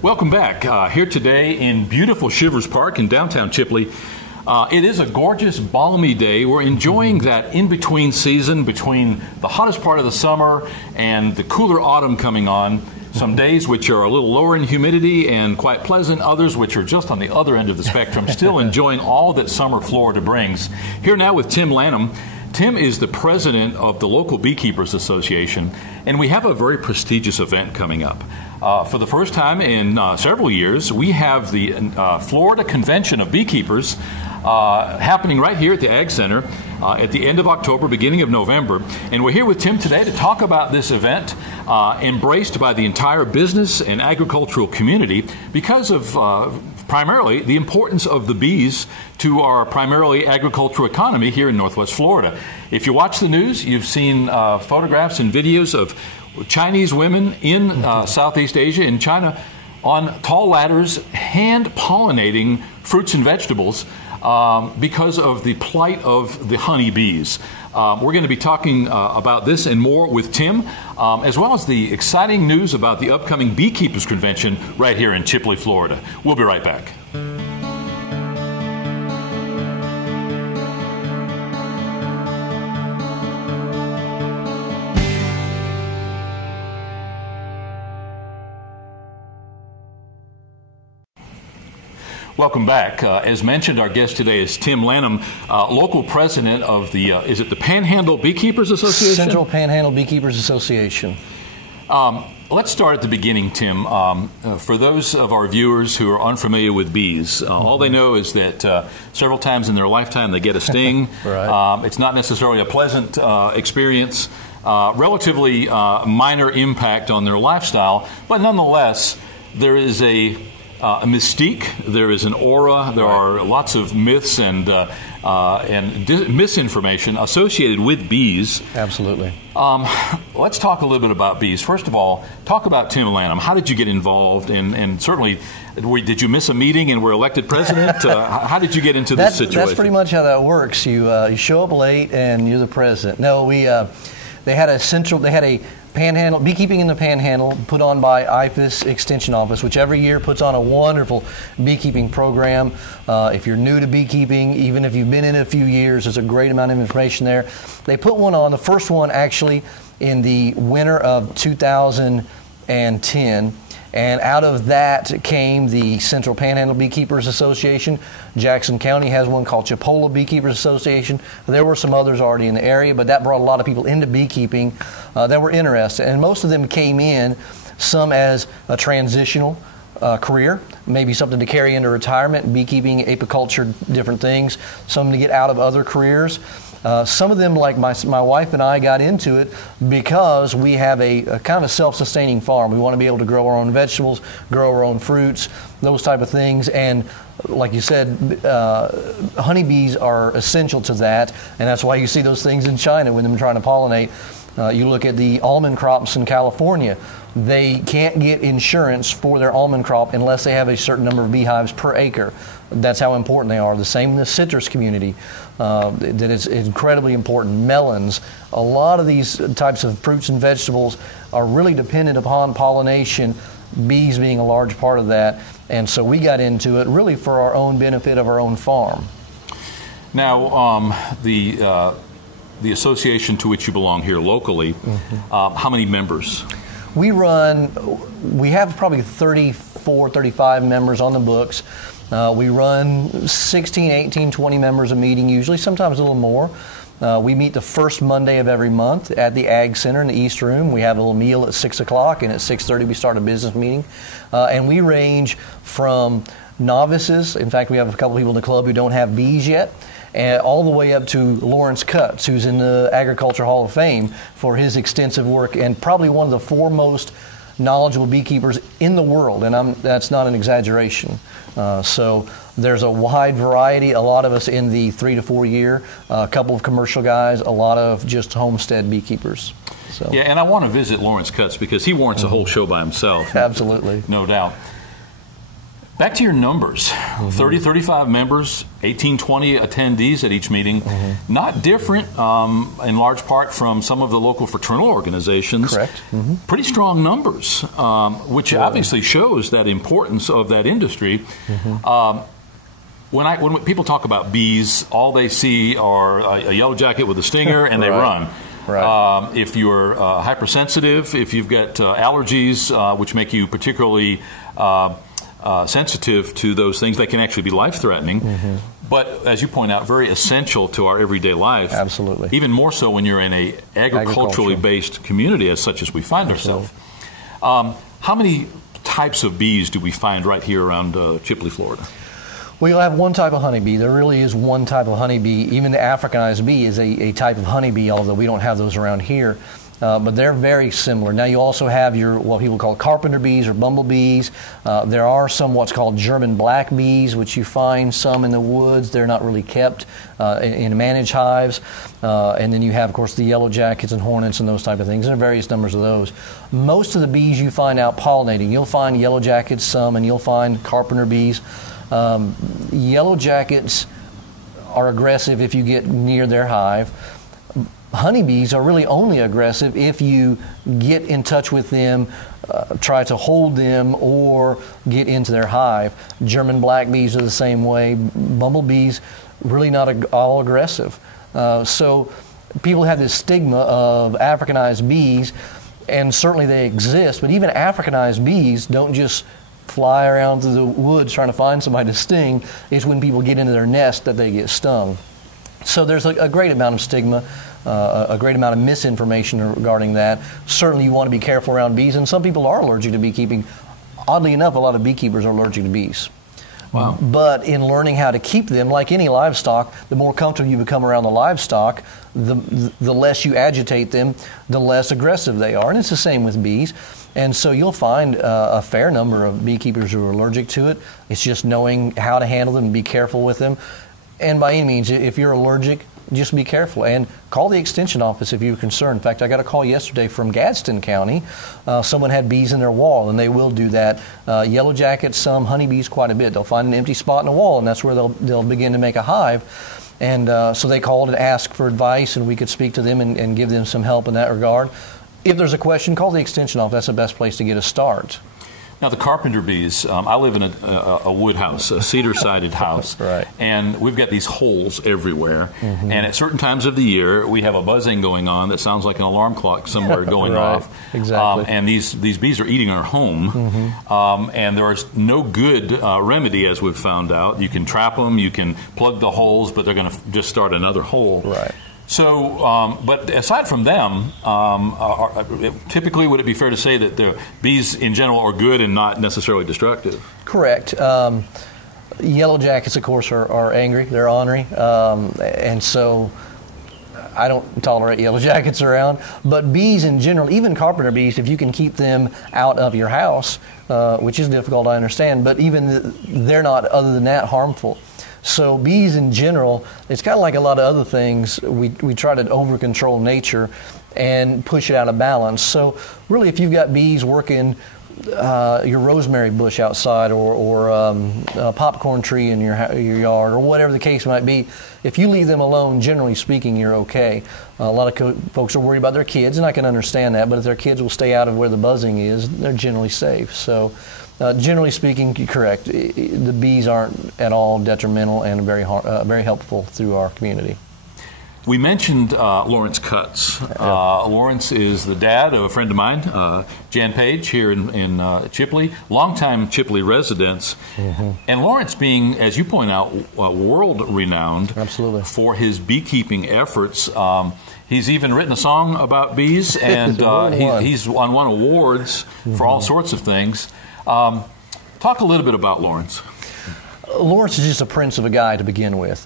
Welcome back. Here today in beautiful Shivers Park in downtown Chipley. It is a gorgeous, balmy day. We're enjoying that in-between season between the hottest part of the summer and the cooler autumn coming on. Some days which are a little lower in humidity and quite pleasant, others which are just on the other end of the spectrum, still enjoying all that summer Florida brings. Here now with Tim Lanham. Tim is the president of the local Beekeepers Association, and we have a very prestigious event coming up. For the first time in several years, we have the Florida Convention of Beekeepers happening right here at the Ag Center at the end of October, beginning of November. And we're here with Tim today to talk about this event embraced by the entire business and agricultural community because of primarily the importance of the bees to our primarily agricultural economy here in Northwest Florida. If you watch the news, you've seen photographs and videos of Chinese women in Southeast Asia, in China, on tall ladders, hand-pollinating fruits and vegetables because of the plight of the honeybees. We're going to be talking about this and more with Tim, as well as the exciting news about the upcoming Beekeepers Convention right here in Chipley, Florida. We'll be right back. Welcome back. As mentioned, our guest today is Tim Lanham, local president of the, is it the Panhandle Beekeepers Association? Central Panhandle Beekeepers Association. Let's start at the beginning, Tim. For those of our viewers who are unfamiliar with bees, all they know is that several times in their lifetime they get a sting. Right. It's not necessarily a pleasant experience, relatively minor impact on their lifestyle, but nonetheless, there is a mystique, there is an aura, there are lots of myths and misinformation associated with bees. Absolutely. Let's talk a little bit about bees. First of all, talk about Tim Lanham. How did you get involved? And certainly, did you miss a meeting and were elected president? How did you get into this situation? That's pretty much how that works. You show up late and you're the president. No, they had a Panhandle, Beekeeping in the Panhandle, put on by IFAS Extension Office, which every year puts on a wonderful beekeeping program. If you're new to beekeeping, even if you've been in it a few years, there's a great amount of information there. They put one on, the first one actually in the winter of 2010. And out of that came the Central Panhandle Beekeepers Association. Jackson County has one called Chipola Beekeepers Association. There were some others already in the area, but that brought a lot of people into beekeeping that were interested. And most of them came in, some as a transitional career, maybe something to carry into retirement, beekeeping, apiculture, different things, some to get out of other careers. Some of them, like my wife and I, got into it because we have a kind of a self-sustaining farm. We want to be able to grow our own vegetables, grow our own fruits, those type of things. And like you said, honeybees are essential to that, and that's why you see those things in China when they're trying to pollinate. You look at the almond crops in California. They can't get insurance for their almond crop unless they have a certain number of beehives per acre. That's how important they are. The same in the citrus community. That is incredibly important. Melons. A lot of these types of fruits and vegetables are really dependent upon pollination, bees being a large part of that. And so we got into it really for our own benefit of our own farm. Now, the association to which you belong here locally, how many members? We have probably 34, 35 members on the books. We run 16, 18, 20 members a meeting usually, sometimes a little more. We meet the first Monday of every month at the Ag Center in the East Room. We have a little meal at 6 o'clock, and at 6:30 we start a business meeting. And we range from novices. In fact, we have a couple people in the club who don't have bees yet, and all the way up to Lawrence Cutts, who's in the Agriculture Hall of Fame for his extensive work and probably one of the foremost knowledgeable beekeepers in the world, and that's not an exaggeration. So there's a wide variety, a lot of us in the 3 to 4 year, a couple of commercial guys, a lot of just homestead beekeepers. So. Yeah, and I want to visit Lawrence Cutts because he warrants a whole show by himself. Absolutely. No doubt. Back to your numbers, 30, 35 members, 18, 20 attendees at each meeting. Not different in large part from some of the local fraternal organizations. Correct. Pretty strong numbers, which obviously shows that importance of that industry. When people talk about bees, all they see are a yellow jacket with a stinger and they run. Right. If you're hypersensitive, if you've got allergies which make you particularly sensitive to those things, they can actually be life-threatening. But as you point out, very essential to our everyday life. Absolutely. Even more so when you're in a agriculturally based community as such as we find ourselves. How many types of bees do we find right here around Chipley, Florida? We have one type of honeybee. There really is one type of honeybee. Even the Africanized bee is a type of honeybee, although we don't have those around here. But they're very similar. Now you also have your what people call carpenter bees or bumblebees. There are some what's called German black bees, which you find some in the woods. They're not really kept in managed hives. And then you have, of course, the yellow jackets and hornets and those type of things. And there are various numbers of those. Most of the bees you find out pollinating, you'll find yellow jackets some, and you'll find carpenter bees. Yellow jackets are aggressive if you get near their hive. Honeybees are really only aggressive if you get in touch with them, try to hold them, or get into their hive. German black bees are the same way. Bumblebees, really not all aggressive. So people have this stigma of Africanized bees, and certainly they exist, but even Africanized bees don't just fly around through the woods trying to find somebody to sting. It's when people get into their nest that they get stung. So there's a great amount of stigma, a great amount of misinformation regarding that. Certainly you want to be careful around bees, and some people are allergic to beekeeping. Oddly enough, a lot of beekeepers are allergic to bees. Wow. But in learning how to keep them, like any livestock, the more comfortable you become around the livestock, the less you agitate them, the less aggressive they are. And it's the same with bees. And so you'll find a fair number of beekeepers who are allergic to it. It's just knowing how to handle them and be careful with them. And by any means, if you're allergic, just be careful and call the extension office if you're concerned. In fact, I got a call yesterday from Gadsden County. Someone had bees in their wall, and they will do that. Yellow jackets, some honeybees, quite a bit. They'll find an empty spot in the wall, and that's where they'll begin to make a hive. And so they called and asked for advice, and we could speak to them and give them some help in that regard. If there's a question, call the extension office. That's the best place to get a start. Now, the carpenter bees, I live in a wood house, a cedar-sided house, Right. And we've got these holes everywhere. And at certain times of the year, we have a buzzing going on that sounds like an alarm clock somewhere going Right. off. Exactly. And these bees are eating our home, and there is no good remedy, as we've found out. You can trap them, you can plug the holes, but they're going to just start another hole. Right. So, but aside from them, typically would it be fair to say that the bees in general are good and not necessarily destructive? Correct. Yellow jackets, of course, are angry. They're ornery. And so I don't tolerate yellow jackets around. But bees in general, even carpenter bees, if you can keep them out of your house, which is difficult, I understand, but even they're not, other than that, harmful. So bees in general, it's kind of like a lot of other things. We try to over-control nature and push it out of balance. So really, if you've got bees working your rosemary bush outside or a popcorn tree in your yard or whatever the case might be, if you leave them alone, generally speaking, you're okay. A lot of folks are worried about their kids, and I can understand that, but if their kids will stay out of where the buzzing is, they're generally safe. So generally speaking, you're correct. The bees aren't at all detrimental and very helpful through our community. We mentioned Lawrence Cutts. Lawrence is the dad of a friend of mine, Jan Page, here in Chipley, longtime Chipley residents. And Lawrence being, as you point out, world-renowned Absolutely. For his beekeeping efforts. He's even written a song about bees, and he's won awards for all sorts of things. Talk a little bit about Lawrence. Lawrence is just a prince of a guy to begin with.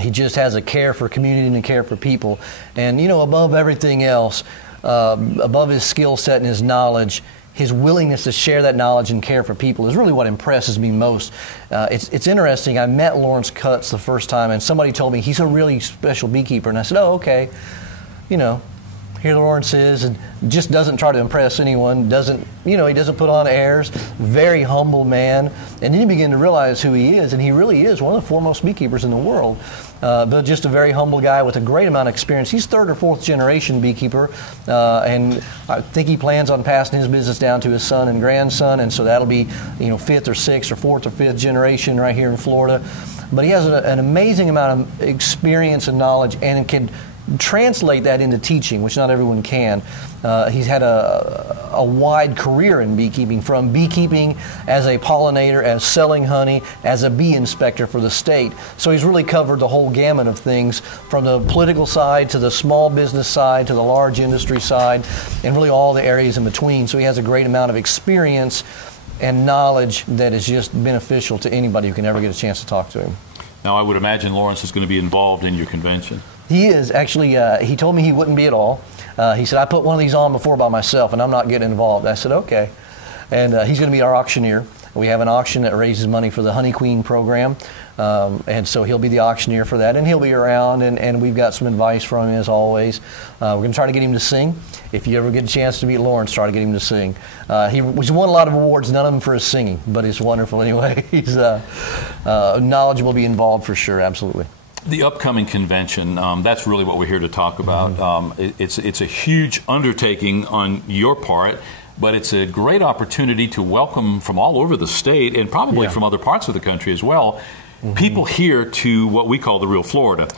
He just has a care for community and a care for people. And, above everything else, above his skill set and his knowledge, his willingness to share that knowledge and care for people is really what impresses me most. It's interesting. I met Lawrence Cutts the first time, and somebody told me he's a really special beekeeper. And I said, oh, okay. here Lawrence is, and just doesn't try to impress anyone. Doesn't, he doesn't put on airs. Very humble man. And then you begin to realize who he is, and he really is one of the foremost beekeepers in the world. But just a very humble guy with a great amount of experience. He's third or fourth generation beekeeper, and I think he plans on passing his business down to his son and grandson, and so that'll be fifth or sixth or fourth or fifth generation right here in Florida. But he has an amazing amount of experience and knowledge, and can translate that into teaching, which not everyone can. He's had a wide career in beekeeping, from beekeeping as a pollinator, as selling honey, as a bee inspector for the state. So he's really covered the whole gamut of things, from the political side to the small business side to the large industry side, and really all the areas in between. So he has a great amount of experience and knowledge that is just beneficial to anybody who can ever get a chance to talk to him. Now, I would imagine Lawrence is going to be involved in your convention. He is. Actually, he told me he wouldn't be at all. He said, I put one of these on before by myself, and I'm not getting involved. I said, okay. And he's going to be our auctioneer. We have an auction that raises money for the Honey Queen program, and so he'll be the auctioneer for that, and he'll be around, and we've got some advice from him, as always. We're going to try to get him to sing. If you ever get a chance to meet Lawrence, try to get him to sing. He's won a lot of awards, none of them for his singing, but it's wonderful anyway. He's knowledgeable, be involved for sure, absolutely. The upcoming convention, that's really what we're here to talk about. It's a huge undertaking on your part, but it's a great opportunity to welcome from all over the state, and probably from other parts of the country as well, people here to what we call the real Florida.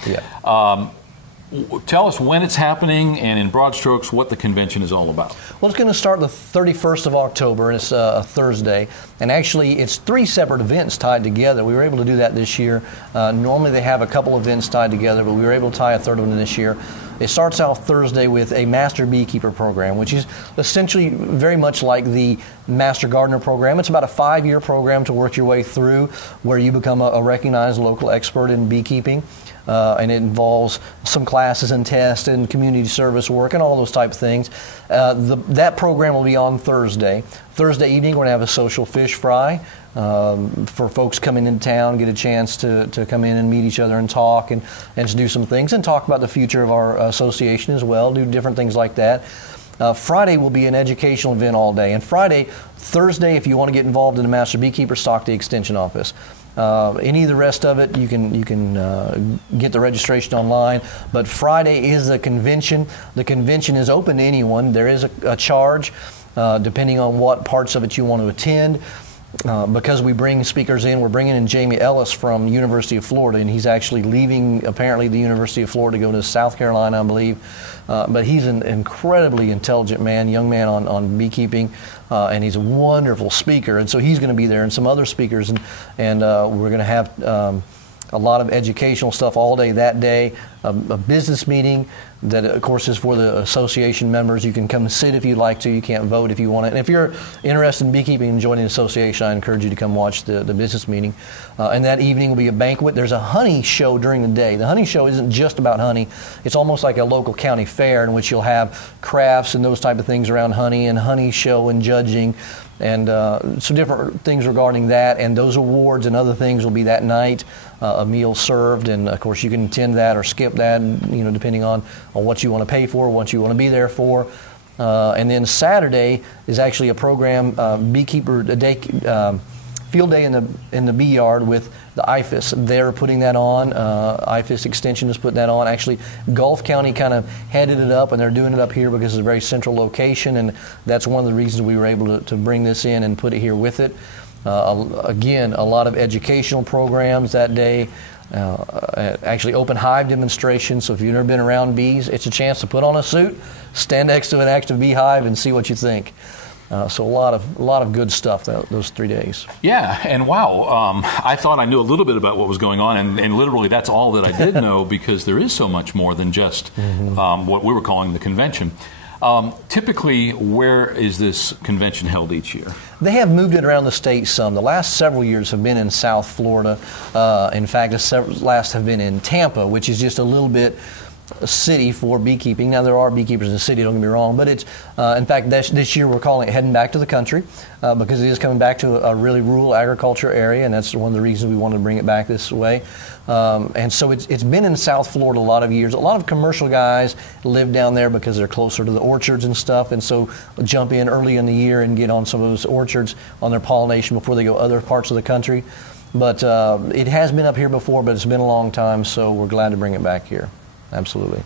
Tell us when it's happening, and in broad strokes, what the convention is all about. Well, it's going to start the 31st of October, and it's a Thursday. And actually, it's 3 separate events tied together. We were able to do that this year. Normally, they have a couple events tied together, but we were able to tie a third one this year. It starts out Thursday with a Master Beekeeper program, which is essentially very much like the Master Gardener program. It's about a 5-year program to work your way through, where you become a recognized local expert in beekeeping. And it involves some classes and tests and community service work and all those type of things. That program will be on Thursday. Thursday evening, we're going to have a social fish fry for folks coming in town, get a chance to come in and meet each other and talk and to do some things and talk about the future of our association as well, do different things like that. Friday will be an educational event all day. And Thursday, if you want to get involved in the Master Beekeeper, stock the Extension office. Any of the rest of it, you can get the registration online. But Friday is a convention. The convention is open to anyone. There is a charge, depending on what parts of it you want to attend. Because we bring speakers in, we're bringing in Jamie Ellis from University of Florida, and he's actually leaving, apparently, the University of Florida to go to South Carolina, I believe. But he's an incredibly intelligent man, young man on beekeeping, and he's a wonderful speaker. And so he's going to be there, and some other speakers, and we're going to have a lot of educational stuff all day that day, a business meeting that, of course, is for the association members. You can come and sit if you'd like to. You can't vote if you want to. And if you're interested in beekeeping and joining the association, I encourage you to come watch the business meeting. And that evening will be a banquet. There's a honey show during the day. The honey show isn't just about honey. It's almost like a local county fair in which you'll have crafts and those type of things around honey, and honey show and judging, and some different things regarding that. And those awards and other things will be that night, a meal served. And, of course, you can attend that or skip that, and, depending on what you want to pay for, what you want to be there for. And then Saturday is actually a program, Beekeeper Day, Field Day in the bee yard with the IFAS. They're putting that on. IFAS Extension is putting that on. Actually, Gulf County kind of headed it up, and they're doing it up here because it's a very central location, and that's one of the reasons we were able to bring this in and put it here with it. Again, a lot of educational programs that day. Actually, open hive demonstrations. So if you've never been around bees, it's a chance to put on a suit, stand next to an active beehive, and see what you think. So a lot of good stuff those 3 days. Yeah, and wow, I thought I knew a little bit about what was going on, and literally that's all that I did know, because there is so much more than just what we were calling the convention. Typically, where is this convention held each year? They have moved it around the state some. The last several years have been in South Florida. In fact, the last have been in Tampa, which is just a little bit city for beekeeping. Now, there are beekeepers in the city, don't get me wrong, but it's, in fact, this year we're calling it Heading Back to the Country because it is coming back to a really rural agriculture area, and that's one of the reasons we wanted to bring it back this way. And so it's been in South Florida a lot of years. A lot of commercial guys live down there because they're closer to the orchards and stuff, and so jump in early in the year and get on some of those orchards on their pollination before they go other parts of the country. But it has been up here before, but it's been a long time, so we're glad to bring it back here. Absolutely.